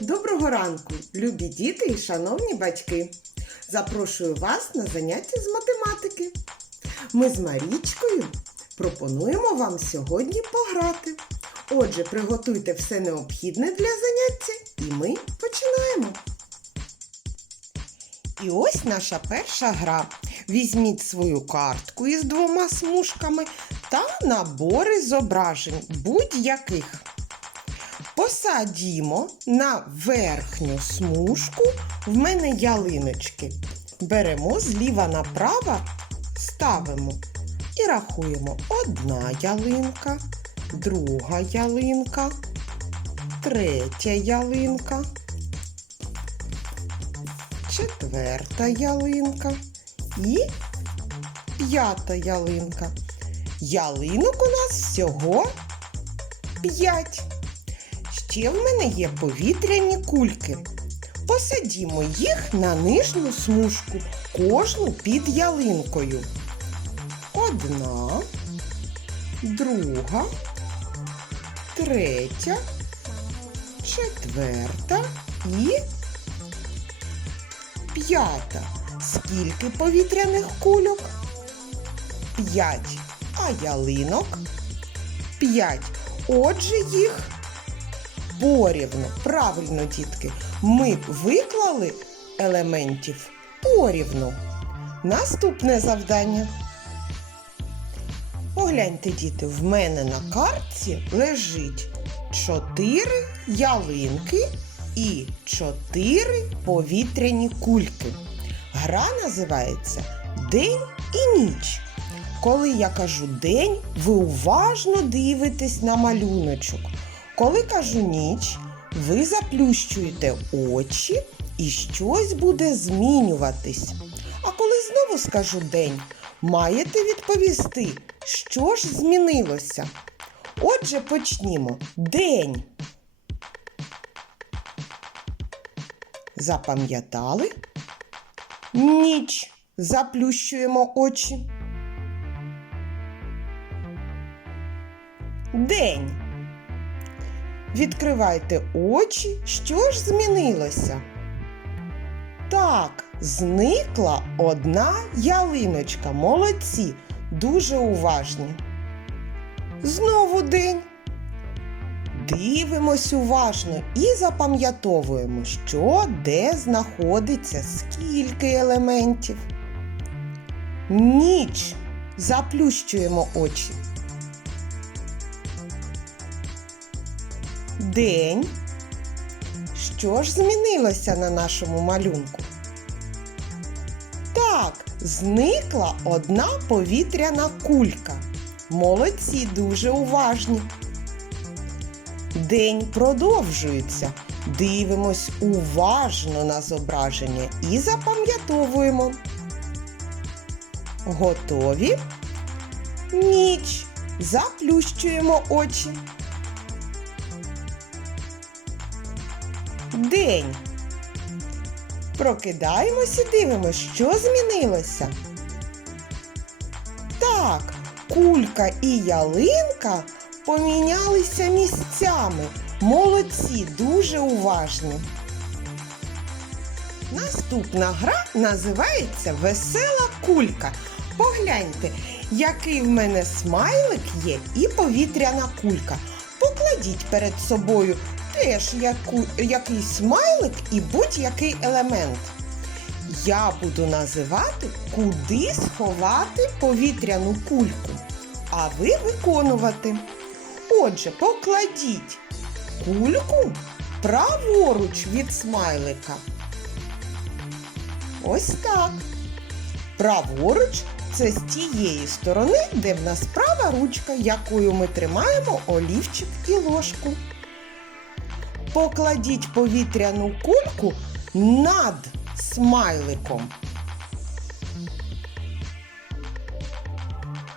Доброго ранку, любі діти і шановні батьки! Запрошую вас на заняття з математики. Ми з Марічкою пропонуємо вам сьогодні пограти. Отже, приготуйте все необхідне для заняття і ми починаємо. І ось наша перша гра. Візьміть свою картку із двома смужками та набори зображень будь-яких. Посадімо на верхню смужку в мене ялиночки. Беремо зліва направо, ставимо і рахуємо одна ялинка, друга ялинка, третя ялинка, четверта ялинка і п'ята ялинка. Ялинок у нас всього п'ять. Ще в мене є повітряні кульки. Посадімо їх на нижню смужку, кожну під ялинкою. Одна, друга, третя, четверта і п'ята. Скільки повітряних кульок? П'ять. А ялинок? П'ять. Отже, їх порівну. Правильно, дітки, ми виклали елементів порівну. Наступне завдання. Погляньте, діти, в мене на картці лежить чотири ялинки і чотири повітряні кульки. Гра називається День і ніч. Коли я кажу день, ви уважно дивитесь на малюночок. Коли кажу ніч, ви заплющуєте очі і щось буде змінюватись. А коли знову скажу день, маєте відповісти, що ж змінилося. Отже, почнімо. День. Запам'ятали? Ніч. Заплющуємо очі. День. Відкривайте очі, що ж змінилося? Так, зникла одна ялиночка. Молодці, дуже уважні. Знову день. Дивимось уважно і запам'ятовуємо, що де знаходиться, скільки елементів. Ніч. Заплющуємо очі. День. Що ж змінилося на нашому малюнку? Так, зникла одна повітряна кулька. Молодці, дуже уважні. День продовжується. Дивимось уважно на зображення і запам'ятовуємо. Готові? Ніч. Заплющуємо очі. День. Прокидаємось і дивимося, що змінилося. Так, кулька і ялинка помінялися місцями. Молодці, дуже уважні. Наступна гра називається Весела кулька. Погляньте, який в мене смайлик є і повітряна кулька. Покладіть перед собою теж яку, якийсь смайлик і будь-який елемент. Я буду називати, куди сховати повітряну кульку, а ви виконувати. Отже, покладіть кульку праворуч від смайлика. Ось так. Праворуч це з тієї сторони, де в нас права ручка, якою ми тримаємо олівчик і ложку. Покладіть повітряну кульку над смайликом.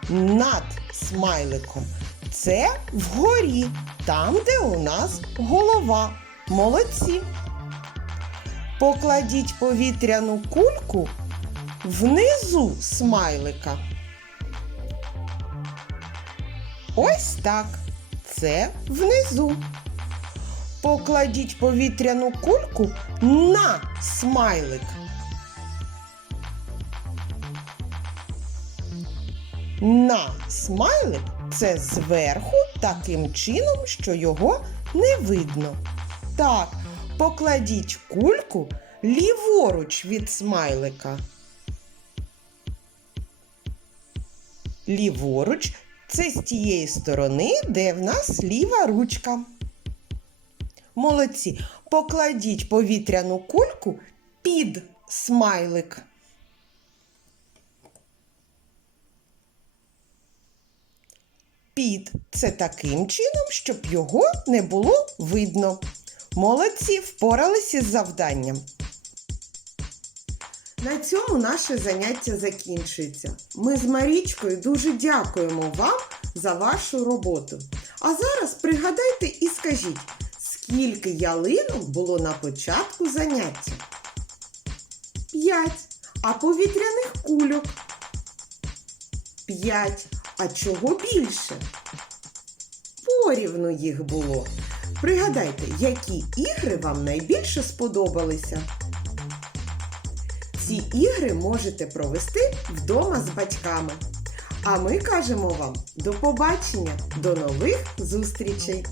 Над смайликом. Це вгорі, там, де у нас голова. Молодці. Покладіть повітряну кульку внизу смайлика. Ось так. Це внизу. Покладіть повітряну кульку на смайлик. На смайлик це зверху таким чином, що його не видно. Так, покладіть кульку ліворуч від смайлика. Ліворуч це з тієї сторони, де в нас ліва ручка. Молодці. Покладіть повітряну кульку під смайлик. Під це таким чином, щоб його не було видно. Молодці впоралися із завданням. На цьому наше заняття закінчується. Ми з Марічкою дуже дякуємо вам за вашу роботу. А зараз пригадайте і скажіть, скільки ялинок було на початку заняття? П'ять. А повітряних кульок? П'ять. А чого більше? Порівну їх було. Пригадайте, які ігри вам найбільше сподобалися. Ці ігри можете провести вдома з батьками. А ми кажемо вам до побачення, до нових зустрічей!